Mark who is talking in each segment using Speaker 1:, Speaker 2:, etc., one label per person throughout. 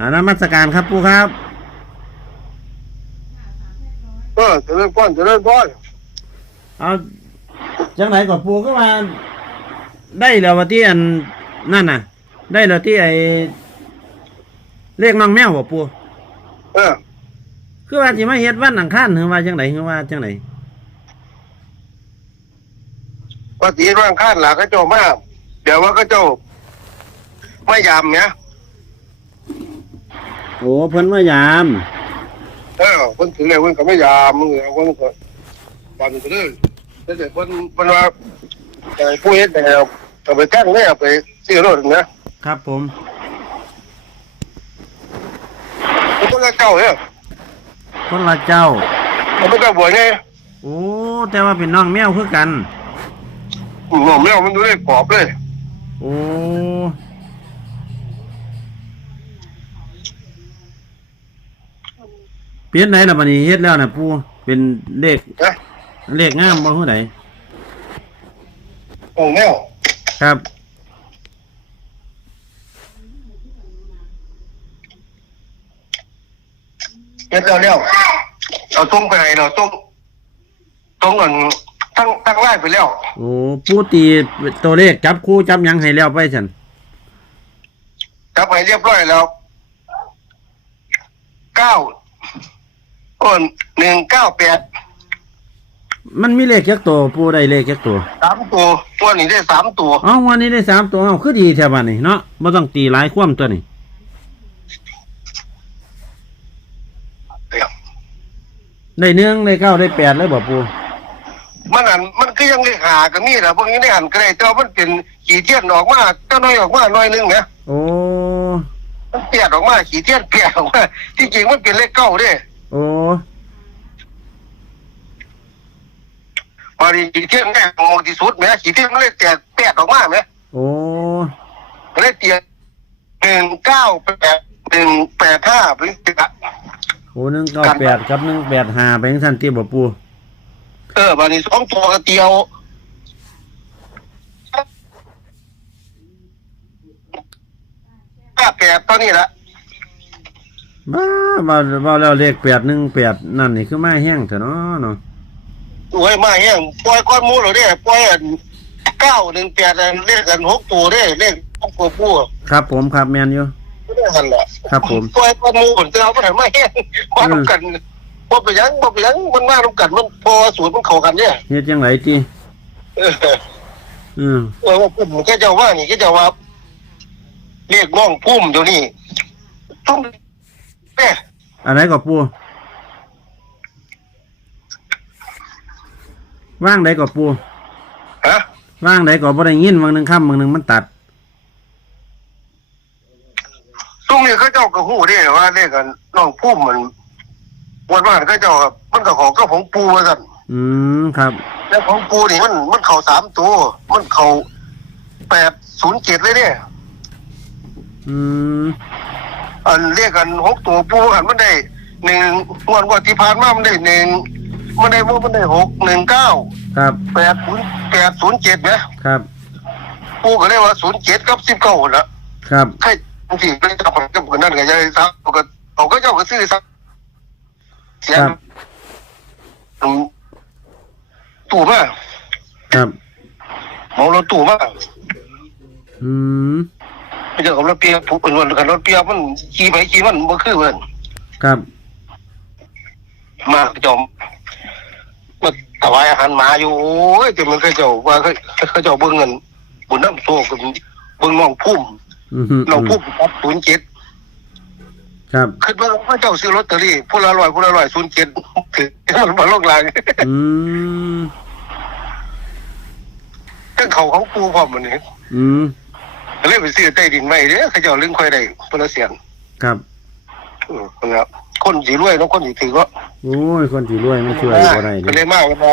Speaker 1: อ่านมัสการครับปูครับ
Speaker 2: เออเจริญพรเจริญพร
Speaker 1: เอาจังไหนก่อนปูก็มาได้แล้วว่าที่อันนั่นน่ะ ได้แล้วที่ไอเลขน้องแมวบ่ปู
Speaker 2: เออ
Speaker 1: คือว่าสิมาเฮ็ดวันอังคารหรือว่าจังไหนหรือว่าจังไหน
Speaker 2: ปฏิร่างคาดหลักก็เจ้ามากเดี๋ยวว่าก็เจ้าไม่ยำเนี่ย
Speaker 1: โอ้เพิ่นมายาม
Speaker 2: เออคนถึงแล้วคนก็ไม่ยำมึงเอาคนก็บันก็เลยแต่เดี๋ยวคนคนว่าแต่ผู้เฮ็ดแต่เอาไปตั้งเนี่ไปซื้อรถนะครับ
Speaker 1: ผม
Speaker 2: มันก็เจ้าเนี่ย
Speaker 1: คนละเจ้า
Speaker 2: มันก็บวชไง
Speaker 1: โอ้แต่ว่าเป็นน้องแมวคือกัน
Speaker 2: นุ่มเนี่ยมันดูได้กรอบเลย
Speaker 1: โอ้ เปลี่ยนไหนล่ะบัดนี้เฮ็ดแล้วน่ะปูเป็นเลข
Speaker 2: นะ
Speaker 1: เลขงามบ่ฮู้ใด
Speaker 2: ตรงแนว
Speaker 1: ครับ
Speaker 2: เฮ็ดแล้วเนี่ยเอาตรงไปไหนเราตรงตรงกันทั้งทั้งไล่ไปแล้ว
Speaker 1: โอ้ปูตีตัวเลขจับคู่จับหยังให้แล้วไปฉัน
Speaker 2: จับไปเรียบร้อยแล้วเก้า อ้นหนึ่งเก้าแปด
Speaker 1: มันมีเลขจักตัวปูได้เลขจักตัว
Speaker 2: สามตัวตัวนี้ได้สามตัว
Speaker 1: เอ้าวันนี้ได้สามตัวเอ้าคือดีแท้บัดนี้เนาะบ่ต้องตีหลายความตัวนี้ได้หนึ่งได้เก้าได้แปดเลยบ่ปู
Speaker 2: มันอันมันก็ยังเลขหาก็มีแหละพวกนี้ได้หันก็ได้แต่ว่ามันเป็นขีเทียนออกมาก็น้อยออกมาหน่อยหนึงนะ
Speaker 1: โอ้
Speaker 2: มันเปียดออกมาขีเทียนเปียดออกมาที่จริงมันเป็นเลขเก้าเด้
Speaker 1: โอ้
Speaker 2: มาดีขีเทียนแม่งงที่สุดแหมขีเทียนมันเลยแตกแปดออกมาแหม
Speaker 1: โอ้
Speaker 2: ก็เลยเตียนหนึ่งเก้าแปดหนึ่งแปดห้าเป็นเตีย
Speaker 1: โอ้หนึ่งเก้าแปดกับหนึ่งแปดห้าไปจังซั่นติบ่ปู
Speaker 2: เออบานี้สองตัวก็เตียวห้าแปดตอนนี้ละ
Speaker 1: บ้าบ่บ่แล้วเลขแปดหนึ่งแปดนั่นนี่คือมาแห้งเถอะเนาะเนาะ
Speaker 2: โอ้ยมาแห้งปล่อยก้อนหมูเหรอเนี่ยปล่อยอันเก้าหนึ่งแปดอันเลขกันหกตัวเด้เลขหกตัวผู้
Speaker 1: ครับผมครับแม่นอยู่
Speaker 2: ไม่ได้กันแหละ
Speaker 1: ครับผม
Speaker 2: ปล่อยก้อนหมูผลจะเอาไปไหนมาแห้งมาทำกันบ่ไปยังบ่ไปยังมันมาทำกันมันพอสูตรมันเข้ากันเนี่ย
Speaker 1: เฮ็ดจังไหนติ
Speaker 2: เออ
Speaker 1: อืม
Speaker 2: เออว่าผมก็จะว่านี่ก็จะว่าเรียกน้องพุ่มเดี๋ยวนี้ต้อง แม่
Speaker 1: อะไรก็ปูว่างใดก็ปู
Speaker 2: ฮะ
Speaker 1: ว่างใดก็บ่ได้ยินบางหนึงค่ำบางหนึงมันตัด
Speaker 2: ตรงนี้เขาเจ้าก็หู้เด้ว่าเรียกกันน้องพุ่มมันวันว่านเขาเจ้าก็มันก็ของก็ของปูว่ากัน
Speaker 1: อืมครับ
Speaker 2: แล้วของปูนี่มันมันเข่าสามตัว มันเข่าแปดศูนย์เจ็ดเลยเนี่ย
Speaker 1: อืม
Speaker 2: อันเรียกกันหกตัวปูอันมันได้หนึ่งวันวันที่ผ่านมามันได้หนึ่งมันได้มันได้หกหนึ่งเก้า
Speaker 1: ครับ
Speaker 2: แปดศูนย์แปดศูนย์เจ็ดเนี่ย
Speaker 1: ครับ
Speaker 2: ปูก็เรียกว่าศูนย์เจ็ดกับสิบเก้าละ
Speaker 1: ครับ
Speaker 2: ใช่บางทีไม่จับกับกันนั่นก็ยังซักก็เขาก็เจ้าก็ซื้อซักเสีย
Speaker 1: ครับ
Speaker 2: อืมตู่มา
Speaker 1: ครับ
Speaker 2: มองรถตู่มา
Speaker 1: อืม
Speaker 2: ไม่ใช่กับรถเปียกถูกเป็นวันกันรถเปียกมันขี่ไปขี่มันบ่คือเพิ่น
Speaker 1: ครับ
Speaker 2: มาจอมมาถวายอาหารหมาอยู่โอ้ยแต่มันก็เจ้าว่าเขาเขาเจ้าเบิ่งเงินบุญน้ำโซ่กับเบิ่งน้องพุ่ม
Speaker 1: อืม
Speaker 2: น้องพุ่มครับศูนย์เจ็ด
Speaker 1: ครับ
Speaker 2: คิดว่าพระเจ้าซื้อลอตเตอรี่ผู้ละร้อยผู้ละร้อยศูนย์เจ็ดถือมันมาลงลาง
Speaker 1: อืม
Speaker 2: ทั้งเขาของปูพร้อมมันนี่
Speaker 1: อืม
Speaker 2: ก็เลยไปซื้อใต้ดินไม่เด้อเขาเจ้าลึงค่อยได้คนละเสียง
Speaker 1: ครับ
Speaker 2: อืมนะครับคนสีรวยแล้วคนสีถือก็
Speaker 1: โอ้ยคนที่รวยมาช่วยบ่ได้
Speaker 2: ก็
Speaker 1: เด้
Speaker 2: เลยมากว่า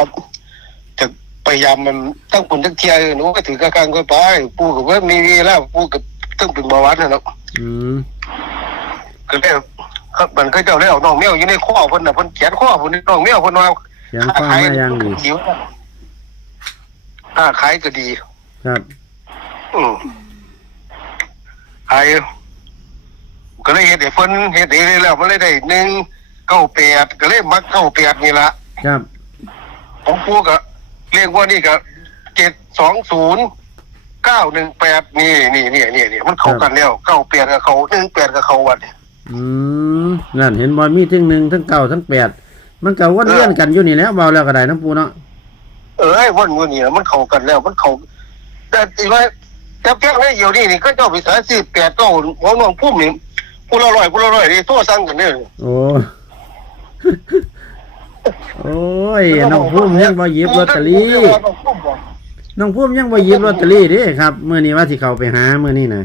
Speaker 2: จะพยายามมันตั้งคนตั้งเทียหนูก็ถือกลางๆก็ไปปูกับว่ามีเวลาปูกับต้องเป็นเบาหวานนะเนาะ
Speaker 1: อืม
Speaker 2: ก็เลยครับมันก็เจ้าได้เอาน้องแมวอยู่ในข้อเพิ่นน่ะเพิ่นเขียนข้อเพิ่นนี่น้องแมวเพิ่นว่า
Speaker 1: เสียงฟังมาอย่างดี
Speaker 2: ดีค้าขายก็ดี
Speaker 1: ครับ
Speaker 2: อืม ขายก็เลยเฮ็ดให้เพิ่นเฮ็ดให้แล้วมันเลยได้หนึ่งเก้าแปดก็เลยมักเก้าแปดนี่ละ
Speaker 1: ครับ
Speaker 2: ของปูก็เรียกว่านี่ก็เจ็ดสองศูนย์เก้าหนึ่งแปดนี่นี่นี่นี่นี่มันเข้ากันแล้วเก้าแปดกับเขาหนึ่งแปดกับเขาวันนี้
Speaker 1: อืมนั่นเห็นบอลมีทั้งหนึ่งทั้งเก้าทั้งแปดมันก็วนเวียนกันอยู่นี่แหล้วเบาแล้วก็ได้นะปูเนาะ
Speaker 2: เออไอ้วันวันนี้มันเข้ากันแล้ว มันเข้าแต่อีว่า แต่แค่ในเดียวนี่นี่ก็เจ้าไปสายสิบแปดเก้าของน้องพุ่มนี่ผู้ละร้อยผู้ละร้อยนี่โทษสั่งกันเนี่ย
Speaker 1: โอ้โอ้ยน้องพุ่มยังบ่หยิบลอตเตอรี่
Speaker 2: น้องพุ่มบอก
Speaker 1: น้องพุ่มยังบ่หยิบลอตเตอรี่เดิครับมื้อนี้ว่าสิเข้าไปหามื้อนี้นะ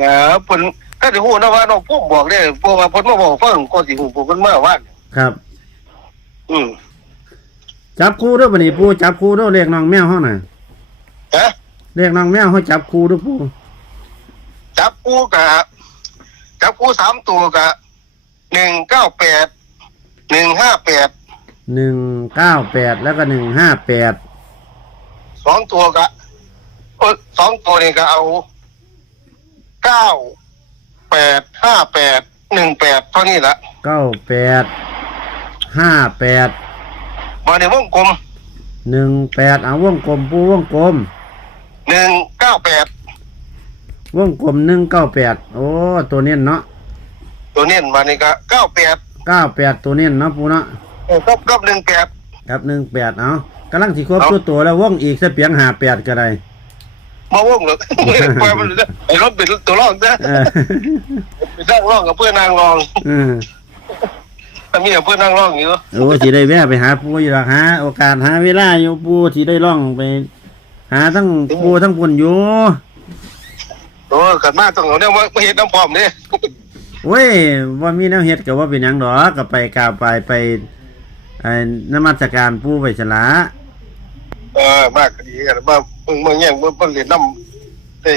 Speaker 2: นะเพิ่นถ้าสิฮู้นะว่าน้องพุ่มบอกเด้เพราะว่าเพิ่นมาบอกฟังก็สิฮู้เพิ่นมาว่า
Speaker 1: ครับ
Speaker 2: อืม
Speaker 1: จับคู่เด้วยบัดนี้ปูจับคู่เด้วยเรียกน้องแมวเฮาน่ะ
Speaker 2: ฮะ
Speaker 1: เรียกน้องแมวเฮาจับคู่เด้วยปู
Speaker 2: จับกูกะจับกูสามตัวกะหนึ่งเก้าแปดหนึ่งห้าแปด
Speaker 1: 198แล้วก็158
Speaker 2: สองตัวกะเออสองตัวนี่ก็เอาเก้าแปดห้าแปดหนึ่งแปดเท่านี้ละ
Speaker 1: 98 58
Speaker 2: มาในวงกลม
Speaker 1: 18เอาวงกลมปูวงกลม
Speaker 2: หนึ่งเก้าแปด
Speaker 1: วงกลม198โอ้ตัวเน้นเนาะ
Speaker 2: ตัวเน้นมานี่ก็เก้าแปด
Speaker 1: 98ตัวเน้นเนาะปูเนาะ
Speaker 2: กับกับหนึ่งแปด
Speaker 1: ครับ18เอากำลังสิครบตัวตัวแล้ววงอีกซะเปียง58ก็ได้
Speaker 2: มาวงเลยปล่อยมันเลยไอ้รถเป็นตัวรองนะ
Speaker 1: เออ
Speaker 2: ไปนั่งรองกับเพื่อนนางรอง
Speaker 1: เออ
Speaker 2: แต่มีแต่เพื่อนนางรองอยู่
Speaker 1: โอ้สิได้แวะไปหาปูอยู่หรอกหาโอกาสหาเวลาอยู่ปูสิได้ล่องไป หาทั้งปูทั้งปุ่นอยู่
Speaker 2: โอ้กันมาต้องเอาเนี่ยมาเห็นน้ำพร้อมเนี่ย
Speaker 1: เว้ยว่ามีแนวเฮ็ดก็ว่าเป็นหยังดอกก็ไปกราบไปไปไอ้นมัสการปูไปฉลา
Speaker 2: เออมากก็ดีกันมาเพิ่งมาแย่งเมื่อเพิ่นเรียนน้ำได้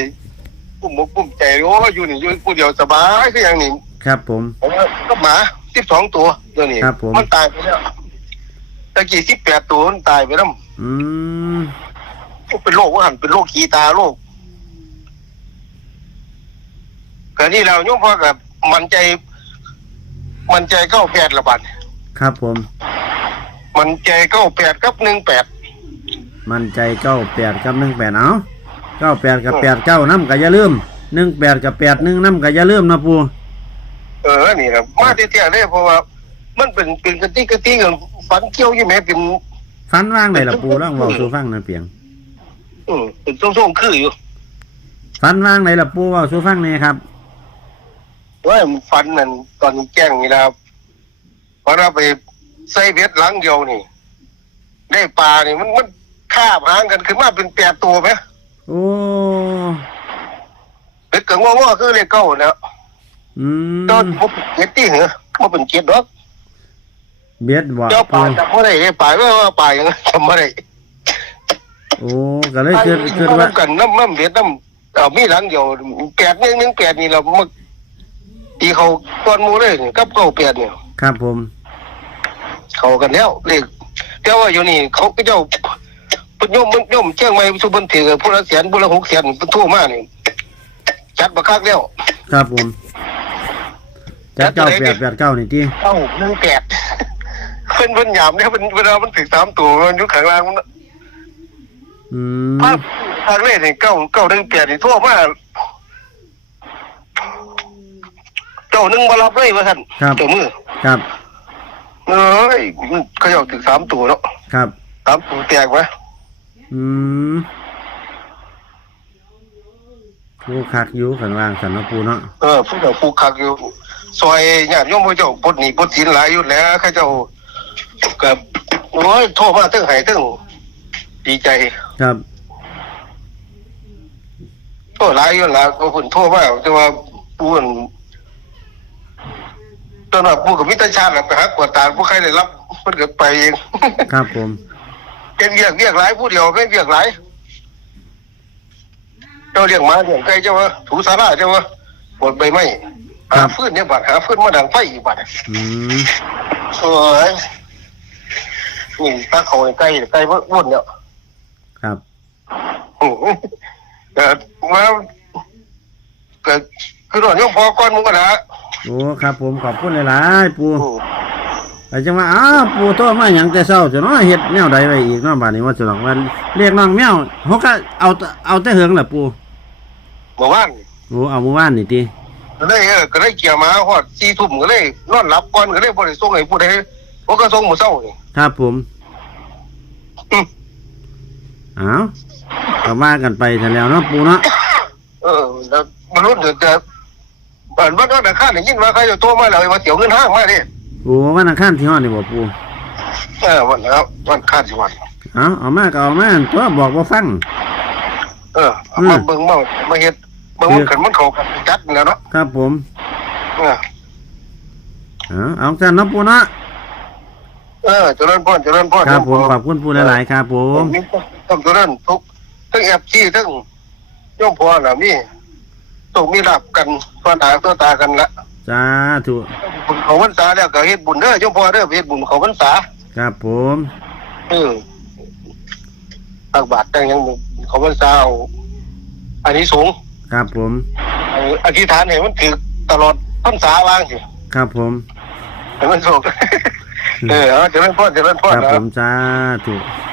Speaker 2: ปุ่มมุกปุ่มใจโอ้อยู่นี่อยู่ผู้เดียวสบายคืออย่างนี้
Speaker 1: ครับผม
Speaker 2: ผมว่าก็หมาสิบสองตัวเดี๋ยวนี้
Speaker 1: ครับผม
Speaker 2: มันตายไปแล้วตะกี้สิบแปดตัวมันตายไปแล้ว
Speaker 1: อืม
Speaker 2: เป็นโรคว่าหันเป็นโรคขี้ตาโรคก็นี่เราโยมพ่อกับมันใจ มันใจเก้าแปดละบัด
Speaker 1: ครับผม
Speaker 2: มันใจเก้าแปดกับหนึ่งแปด
Speaker 1: มันใจเก้าแปดกับหนึ่งแปดเอาเก้าแปดกับแปดเก้าน้ำก็อย่าลืมหนึ่งแปดกับแปดหนึ่งน้ำก็อย่าลืมนะปู
Speaker 2: เออนี่ครับมาเตี้ยๆเลยเพราะว่า มันเป็นเป็นกะติกะติกันฝันเกี่ยวอยู่แม่เป็น
Speaker 1: ฟันว่างเลยล่ะปูร่องบอกสู่ฟังหนะเปียง
Speaker 2: อืมเป็นส้มๆคืออยู่
Speaker 1: ฟันว่างเลยล่ะปูเว่าสู่ฟังเนี่ยครับ
Speaker 2: ว่ามันฝันนั่นตอนนี้แจ้งนี่นะครับเพราะเราไปใส่เบ็ดหลังเดียวนี่ ได้ปลานี่มันมันคาบหางกันขึ้นมาเป็นแปดตัวไหม
Speaker 1: โอ้
Speaker 2: เบ็ดเกิงว่าๆคือเลขเก้าแล้ว
Speaker 1: อืม
Speaker 2: ตอนมันเป็นเจ็ดที่เหรอมันเป็นเจ็ดดอก
Speaker 1: เบ็ดบ่
Speaker 2: เจ้าป
Speaker 1: ปู
Speaker 2: ลาจำไม่ได้ได้ปลาก็ว่าปลาอย่างนั้นจำไม่ได้
Speaker 1: โอ้ก็เลยเกิดเกิดว่า
Speaker 2: น้ำกันน้ำน้ำเบ็ดน้ำเอามีหลังเดียวแปดหนึ่งหนึ่งแปดนี่เรามาตีเขาตอนหมูเลยนี่กับเก้าแปดเนี่ย
Speaker 1: ครับผม
Speaker 2: เขากันแล้วเลขแต่ว่าอยู่นี่เขาก็เจ้าเพิ่นโยมโยมเชียงใหม่สุบนถือผู้ละแสนผู้ละหกแสนเพิ่นโทั่วมานี่จัดบักคักแล้ว
Speaker 1: ครับผมจัดเก้าแปดแปดเก้านี่ที่
Speaker 2: เอ้าหนึ่งแปดเพิ่นเพิ่นยามเนี่ยเพิ่นเวลามันถึงสามตัวมันอยู่ข้างล่างมัน
Speaker 1: อืม
Speaker 2: ภาพทางเลขนี่เก้าเก้าหนึ่งแปดนี่โทั่วมาเจ้าหนึ่งมารับเลยว่าท่าน
Speaker 1: ครับ
Speaker 2: เจ้ามือ
Speaker 1: ครับ
Speaker 2: เอ้ยเขาอยากถึงสามตัวแล้ว
Speaker 1: ครับ
Speaker 2: สามตัวแตกไหม
Speaker 1: อืมผู้คักอยู่ข้างล่างสันเนาะปูเนาะ
Speaker 2: เออผู้เจ้าผู้คักอยู่ซอยญาติโยมพระเจ้าปลดหนี้ปลดสินหลายอยู่แล้วเข้าเจ้ากับโอ้ยโทษมาตึ้งไห้ตึ้งดีใจ
Speaker 1: ครับ
Speaker 2: โทษหลายอยู่แล้วก็คุณโทษมากแต่ว่าปูนตอนนั้นปูกับมิตรชาติน่ะไปหากวดตาผู้ใครได้รับเพิ่นก็ไปเอง
Speaker 1: ครับผม
Speaker 2: เป็นเรียกเรียกหลายผู้เดียวไม่เรียกหลายเจ้าเรียกหมาเรียกไก่เจ้าว่าถูสาราเจ้าว่าปวดใบไม้หาฟืนเนี่ยบัดหาฟืนมาดังไฟอีกบัด
Speaker 1: อืม
Speaker 2: โอ้ยนี่ตาเขาไก่ไก่วนเนี่ย
Speaker 1: ครับ
Speaker 2: โอ้โหเกิดมาเกิดคือโดนยมพอก่อนมึงก็นะ
Speaker 1: โอ้ครับ ผมขอบคุณหลายๆปู
Speaker 2: อืม
Speaker 1: แต่จังว่าอ้าวปูโทรมาหยังแต่เช้าจะเนาะเฮ็ดแนวใดไว้อีกเนาะบัดนี้ว่าจะบอกว่าเรียกน้องแมวเฮาก็เอาแต่เอาแต่เหิงล่ะปู
Speaker 2: เมื่อวาน
Speaker 1: โอ้เอาเมื่อวานนี่ติ
Speaker 2: ก็เลยเออก็เลยเกี่ยวมาฮอดสี่ทุ่มก็เลยนอนหลับก่อนก็เลยบ่ได้ส่งให้ผู้ใดผมก็ส่งมื้อเช้านี่
Speaker 1: ครับผม
Speaker 2: อืม
Speaker 1: อ้าว ก็ว่ากันไปซะแล้วเนาะปูเนาะ
Speaker 2: เออแล้วมนุษย์เดือดเดือดเปิดวัดวัดข้าได้ยินว่าใครจะโทรมาแล้วว่าเสียวเงินห้างมาดิ
Speaker 1: โอ้วันอังคารที่ฮอดนี่บ่ปู
Speaker 2: เออวันแล้ววันข้าสิวัน
Speaker 1: เอาเอามาก็เอามาตัวบอกบ่ฟัง
Speaker 2: เออเอามาเบิ่งมามาเฮ็ดเบิ่งมันขึ้นมันเข้ากันจัดแล้วเนาะ
Speaker 1: ครับผม
Speaker 2: เออ
Speaker 1: เอาเอาซั่นเนาะปูเนาะ
Speaker 2: เออเจริญพรเจริญพร
Speaker 1: ครับผมขอบคุณปูหลายๆครับผ
Speaker 2: ผมมมีต้องเจริญทุก ทั้งแอบชี้ทั้งโย่อมพอน่ะมีต้องมีรับกันตัวตาตัวตากันละ
Speaker 1: สาธุ
Speaker 2: บุญเขาพรรษาแล้วก็เฮ็ดบุญเด้อโย่อมพอเด้อเฮ็ดบุญเขาพรรษา
Speaker 1: ครับผม
Speaker 2: เออตักบาตรแต่งหยังเขาพรรษาเอาอันนี้สูงส์
Speaker 1: ครับผม
Speaker 2: เอออธิษฐานให้มันถึกตลอดพรรษาว่างสิ
Speaker 1: ครับผม
Speaker 2: ให้มันสุกเออเอาเจริญพรเจริญพ
Speaker 1: ค
Speaker 2: ร
Speaker 1: รับ
Speaker 2: นะ
Speaker 1: ผมสาธุ
Speaker 2: เ